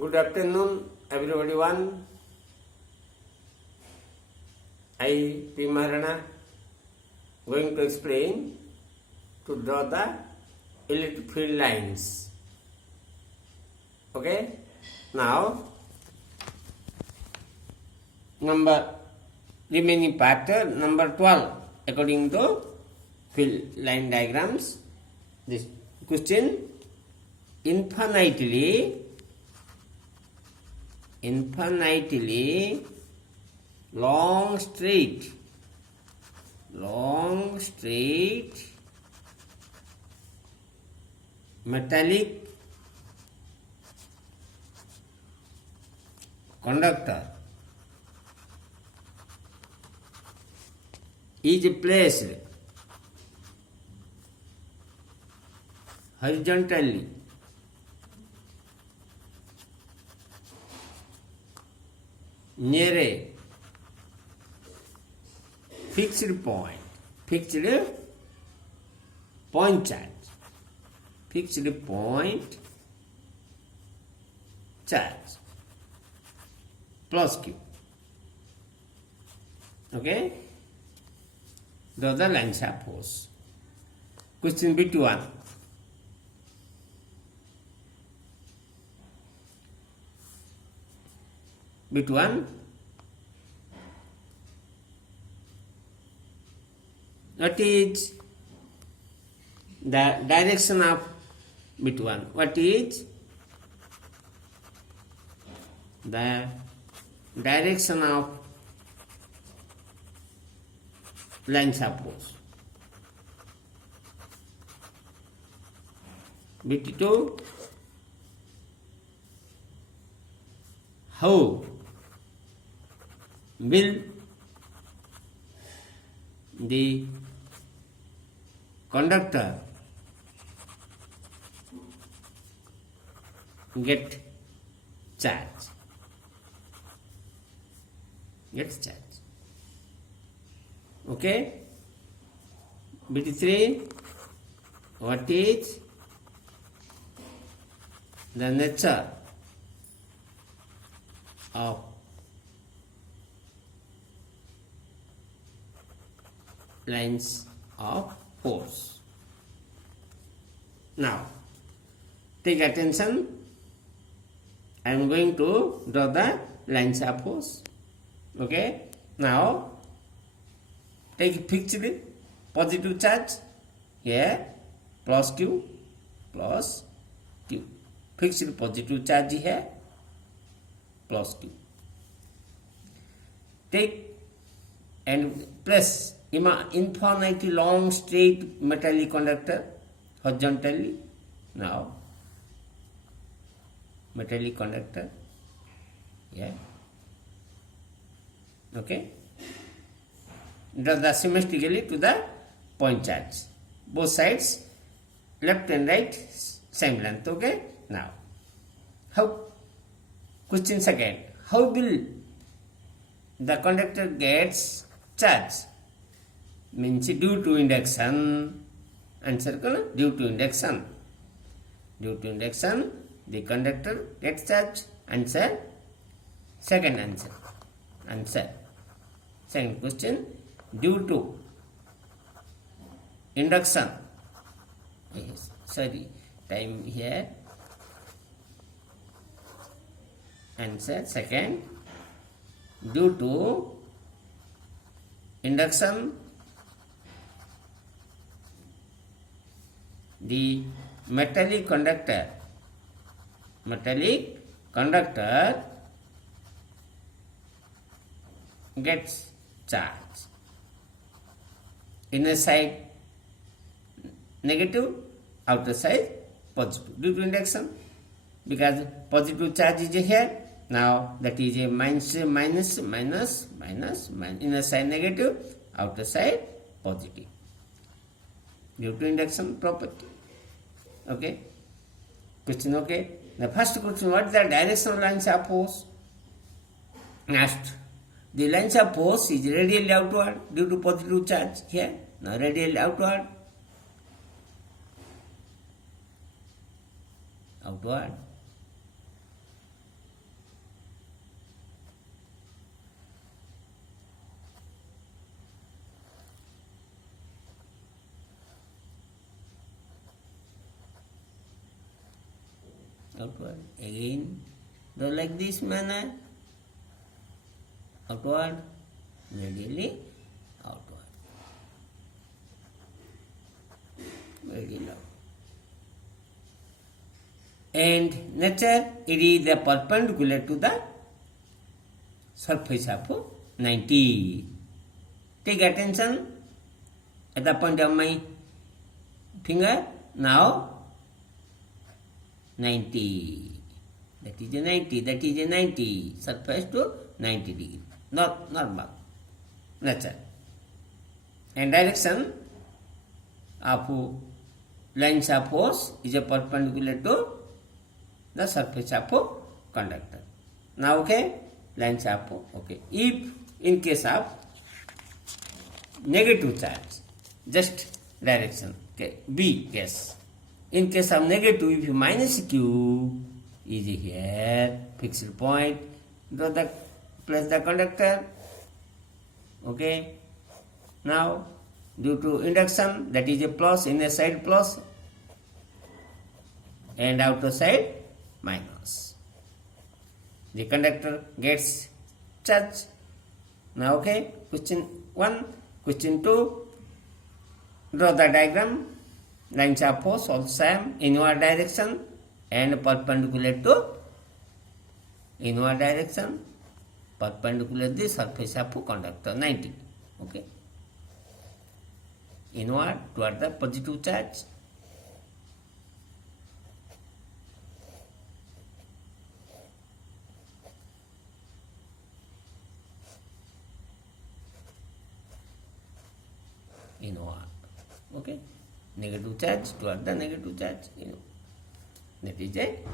Good afternoon, everybody. I, P. Maharana, going to explain to draw the electric field lines. Okay. Now, remaining part number 12 according to field line diagrams. This question: infinitely long straight metallic conductor is placed horizontally near a fixed point charge plus Q. Okay, draw the lines of force. Question B1. What is the direction of B1? What is the direction of lines of force? B2, how will the conductor get charge? Okay. BT3, what is the nature of lines of force? Now, take attention. I am going to draw the lines of force. Okay. Now, take fixed positive charge here plus Q. Fixed positive charge here plus Q. Take and press infinitely long straight metallic conductor horizontally. Now, metallic conductor here. Okay. Draw the symmetrically to the point charge. Both sides, left and right, same length. Okay. Now, question second. How will the conductor gets charge? Means due to induction. Answer due to induction. The conductor gets charge. Answer. Second answer. Second question. Due to induction. Time here. Answer second. Due to induction, the metallic conductor gets charge. Inner side negative, outer side positive due to induction, because positive charge is here. Now that is a minus, inner side negative, outer side positive due to induction property. Okay. Question okay. The first question: what is the direction of lines of force? Next, the lines of force is radially outward due to positive charge here. Now radially outward. outward. Again, draw like this manner, outward, radially, outward, very low. And nature, it is the perpendicular to the surface of 90. Take attention at the point of my finger. Now 90. That is a 90. That is a 90. Surface to 90 degree. Not normal. Nature. And direction of lines of force is a perpendicular to the surface of conductor. Now okay, lines of force. Okay. If in case of negative charge, just direction. Okay. B case. In case of negative, if minus q is here, fixed point, place the conductor. Okay. Now, due to induction, that is a plus, inner side plus, and outer side minus. The conductor gets charge. Now, okay, question 1, question 2, draw the diagram. Lines of force all same, inward direction and perpendicular to inward direction, perpendicular to the surface of conductor 90. Okay. Inward toward the positive charge. Inward. Okay. Negative charge toward the negative charge. That is it.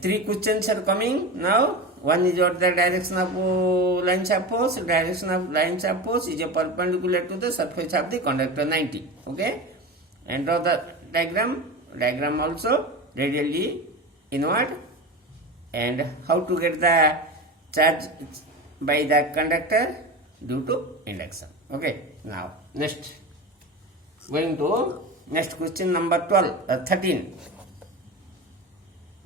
3 questions are coming now. One is what the direction of lines of force. Direction of lines of force is a perpendicular to the surface of the conductor 90. Okay. And draw the diagram. Diagram also radially inward. And how to get the charge by the conductor due to induction. Okay. Now next. Going to next question number 13.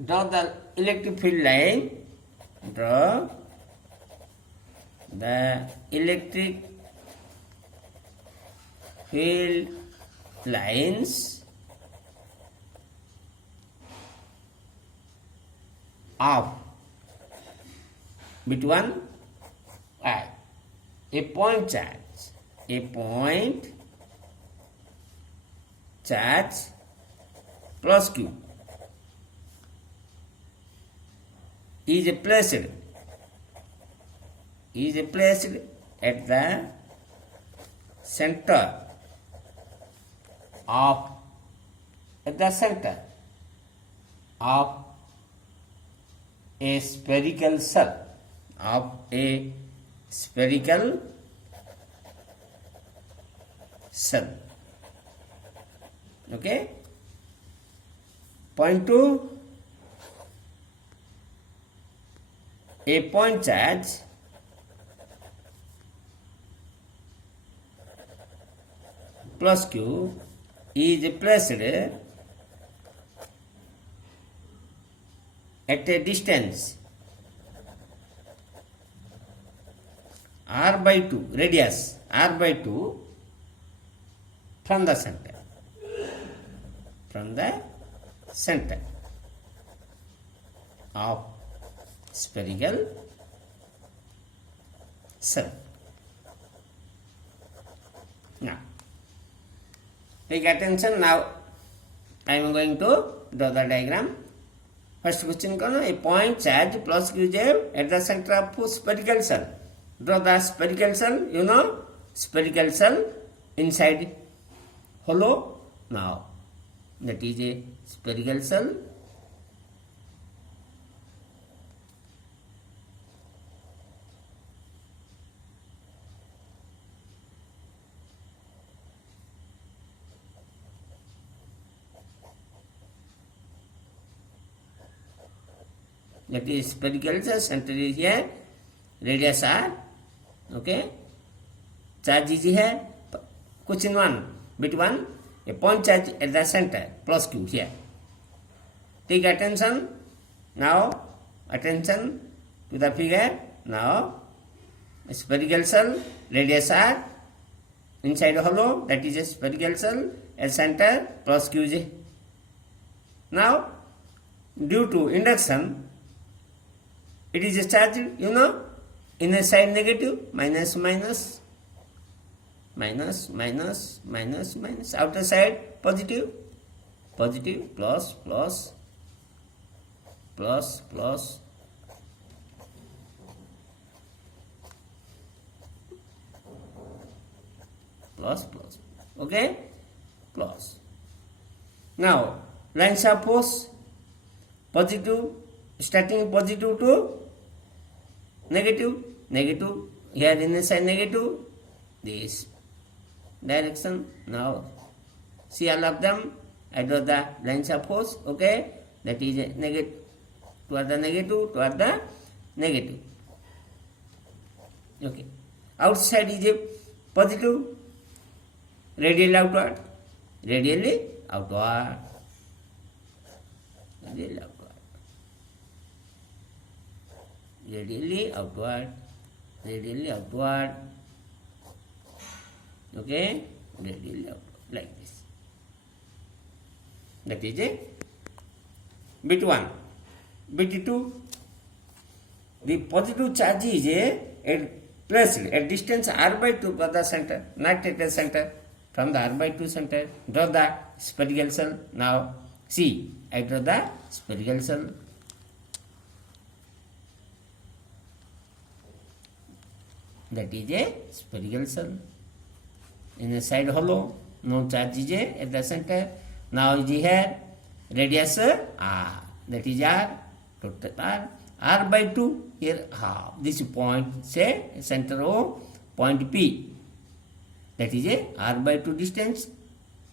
Draw the electric field line. Draw the electric field lines of between a point charge. A point charge plus q is placed at the center of a spherical cell Okay. Point 2, a point charge plus q is placed at a distance r by 2, radius r by 2 from the center. Of spherical cell. Now, take attention. Now, I am going to draw the diagram. First question, a point charge plus q at the center of spherical cell. Draw the spherical cell. Spherical cell inside hollow. Now, that is a spherical cell. That is spherical cell, center is here, radius r. Okay. Charge is here. Question 1, between a point charge at the center plus q here. Take attention. Now, attention to the figure. Now, spherical cell, radius r, inside hollow, that is a spherical cell, at center, cross QJ. Now, due to induction, it is charged, inner side negative, minus, minus, minus, minus, minus, minus, outer side positive, positive, plus, plus, plus, plus, plus, plus, okay, plus. Now, lines of force, positive, starting positive to negative, negative, here inner side negative, this direction. Now, see all of them, I draw the lines of force, okay, that is a negative, toward the negative, toward the negative, okay. Outside is a positive, radially outward, radially outward, radially outward, radially outward, radially outward, okay, radially outward, like this. That is a bit 1. Bit 2, the positive charge is placed at distance r by 2 from the center, not at the center. From the r by 2 center, draw the spherical cell. Now, see, I draw the spherical cell. That is a spherical cell. In the side hollow, no charge is at the center. Now is here, radius r, that is r, total r by 2, here half. This point, say, center O, point P. That is a r by 2 distance,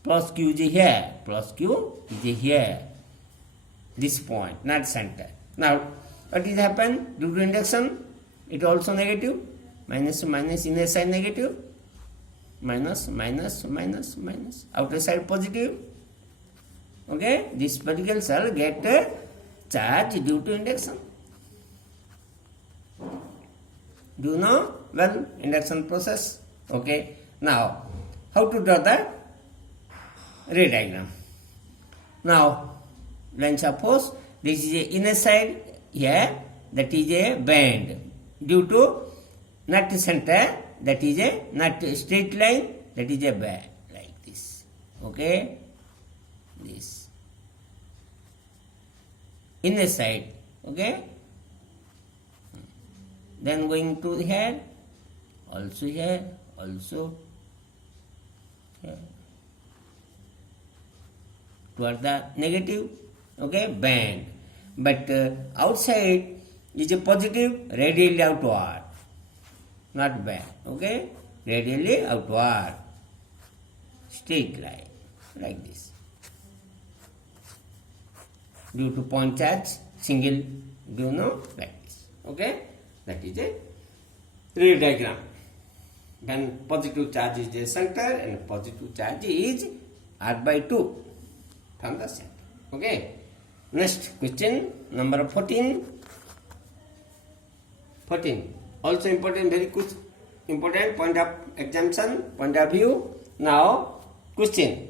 plus q is here, plus q is here. This point, not center. Now, what is happen due to induction? It also negative, minus, minus, inner side negative, minus, minus, minus, minus, outer side positive. Okay, this spherical cell get charge due to induction. Do you know? Well, induction process. Okay. Now, how to draw the ray diagram? Now, lines of force, this is a inner side here, that is a band. Due to not center, that is a not straight line, that is a band, like this. Okay? This. Inner side, okay? Then going to here, also here, also here. Toward the negative, okay, band. But outside is a positive, radially outward, not band, okay? Radially outward, straight line, like this. Due to point charge, single, do you know, like this, okay? That is a ray diagram. When positive charge is the center and positive charge is r by 2 from the center. Okay. Next question, number 14. 14. Also important, very important point of exemption, point of view. Now, question.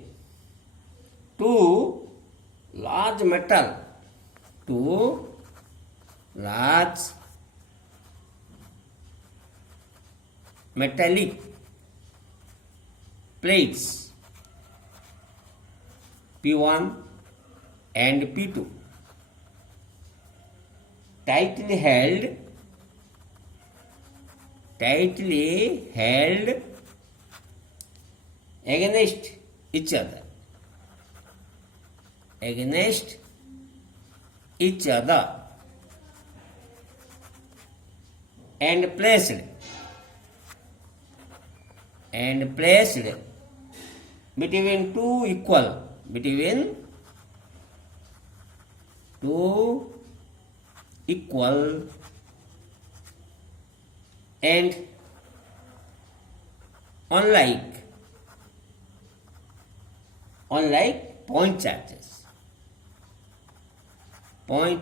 Two large metallic plates P1 and P2 tightly held against each other and placed between two equal and unlike point charges. point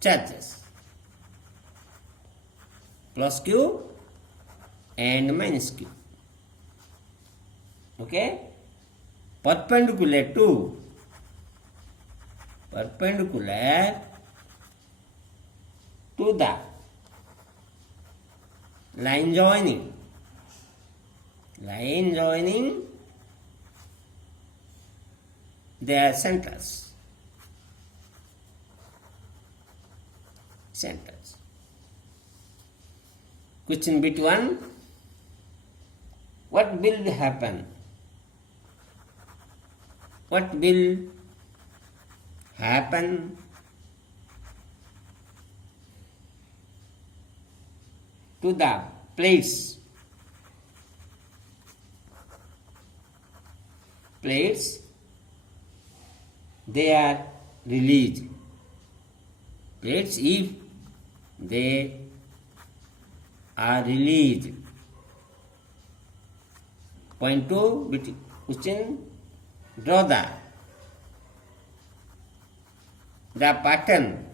charges, plus Q and minus Q. Okay, perpendicular to the line joining their centers. Question bit 1. What will happen? What will happen to the plates? They are released. Plates, if they are released. Point 2, question, draw the pattern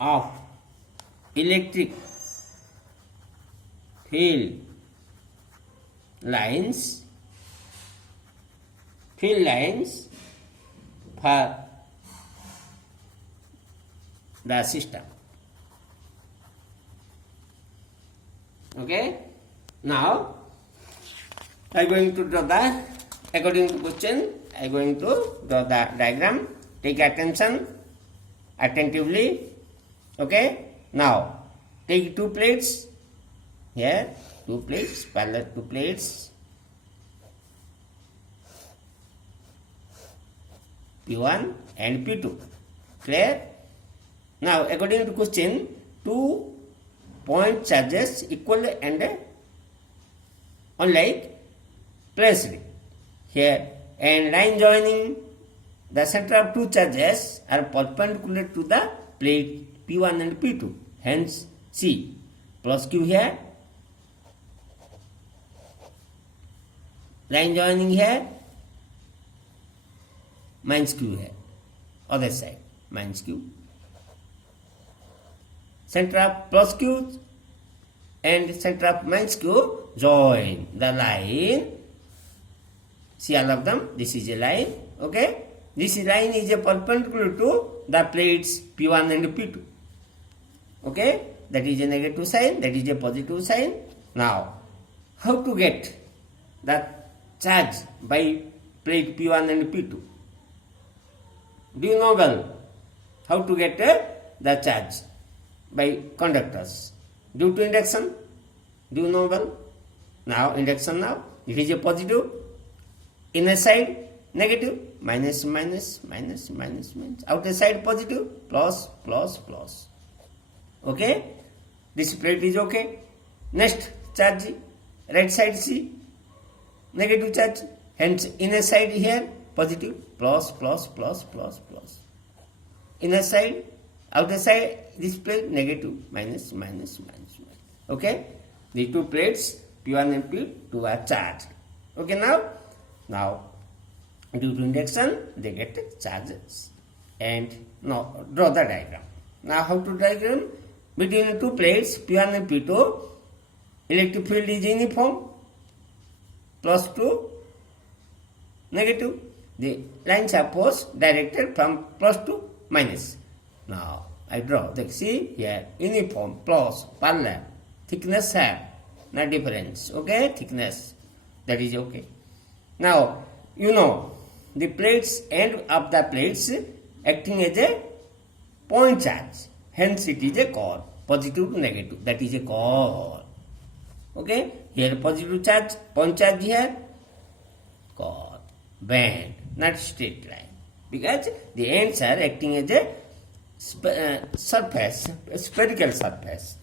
of electric field lines for the system. Okay, now I am going to draw the, according to question, I am going to draw the diagram. Take attention attentively. Okay, now take 2 plates here, 2 plates, parallel 2 plates, P1 and P2. Clear? Now according to question, 2 point charges equal and unlike placed here, and line joining the center of 2 charges are perpendicular to the plate P1 and P2. Hence C plus Q here, line joining here, minus Q here, other side minus Q. Center of plus Q and center of minus Q join the line. See all of them. This is a line. Okay, this line is a perpendicular to the plates P1 and P2. Okay, that is a negative sign, that is a positive sign. Now, how to get the charge by plate P1 and P2? Do you know well how to get the charge by conductors? Due to induction, do you know well? Now induction, now it is a positive, inner side negative, minus, outer side positive, plus. Okay, this plate is okay. Next charge, right side C, negative charge, hence inner side here positive, plus. Inner side, outer side, this plate negative, minus. Okay, the 2 plates P1 and P2 are charged. Okay, now due to induction they get charges. And now draw the diagram. Now how to diagram? Between the 2 plates P1 and P2, electric field is uniform, plus to negative. The lines are opposed, directed from plus to minus. Now I draw. See here, uniform, plus, parallel, thickness have no difference. Okay, thickness, that is okay. Now you know the plates, end of the plates acting as a point charge. Hence it is a core, positive to negative, that is a core. Okay, here positive charge, point charge here, core, band, not straight line, because the ends are acting as a surface, a spherical surface.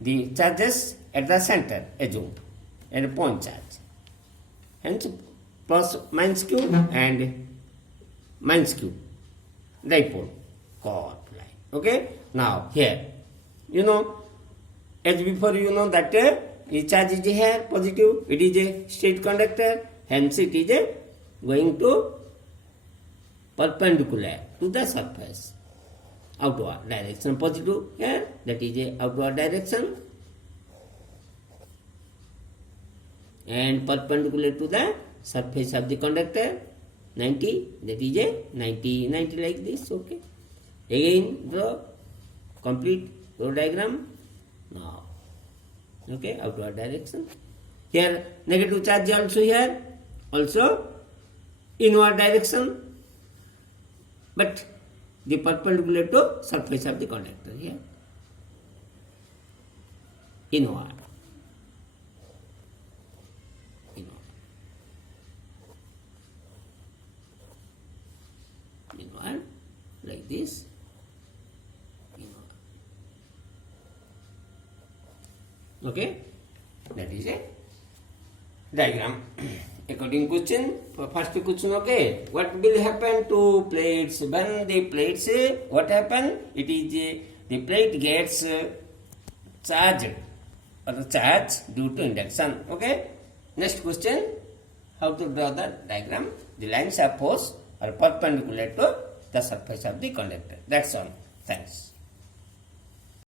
The charges at the center assumed, and a point charge. Hence plus minus Q and minus Q, dipole, core line. Okay, now here, you know, as before you know that the charge is here positive, it is a straight conductor, hence it is going to perpendicular to the surface. Outward direction positive here, that is a outward direction, and perpendicular to the surface of the conductor 90, that is a 90 like this. Okay, again draw complete flow diagram now. Okay, outward direction. Here negative charge also, here also inward direction, but the perpendicular to surface of the conductor here, inward, like this, inward. Okay, that is a diagram. According question, first question, okay, what will happen to plates when the plates, what happen? It is the plate gets charged or charge due to induction. Okay, next question, how to draw the diagram? The lines of force are perpendicular to the surface of the conductor. That's all. Thanks.